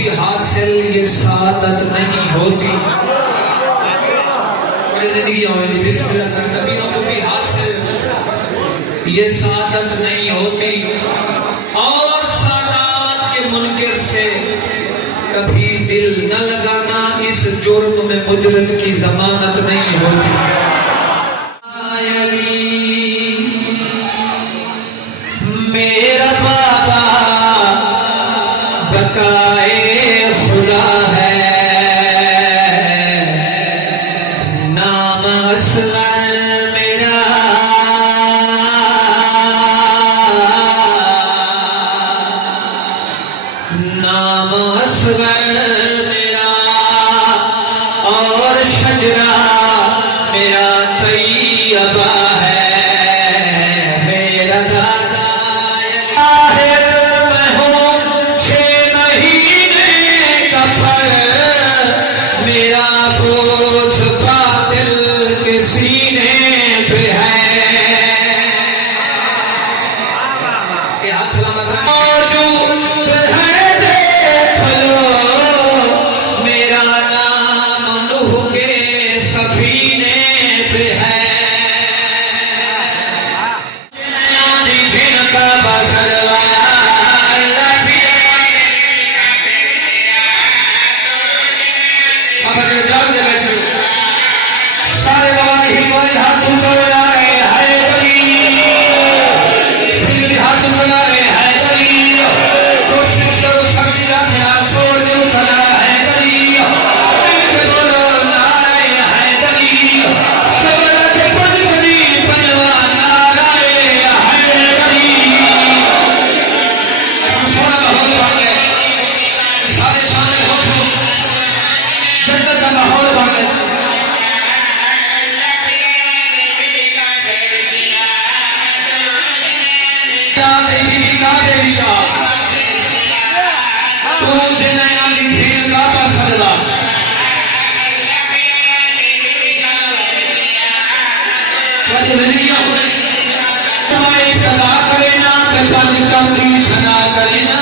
कभी हासिल ये सादत नहीं होती। बड़ी जिंदगी होगी बिस्मिल्लाह कर, कभी ना कभी हासिल ये सादत नहीं होती। और सादात के मुनकिर से कभी दिल न लगाना, इस जुर्म में मुजरिम की जमानत नहीं होती। मेरा बाबा बकाए खुदा है, नाम असगर मेरा, नाम असगर मेरा, और शजरा मेरा तैयबा है। मेरा दादा मैं हूँ 6 महीने का पर, मेरा बोझ बातिल के सीने पे है। क्या सलामत है मौजूद है, देख लो मेरा नाम नूह के सफीने पे है। दिन का बसरवा सारे बाबा नहीं कोई हाथ ऊंचा लगा रहे है गली, फिर भी हाथ ऊंचा लगा रहे है गली। कोशिश करो शक्ति रखना, छोड़ दो चला है गली, फिर बोलो नारायण है गली। सबरा के पद बनी बनवा नारायण है गली। सोना माहौल बन गए, सारे सामने हो जन्नत का माहौल बन गया। तुझे नया लिखिर का पसंदा जिंदगी कदा करे ना, कद कम की सना करे ना।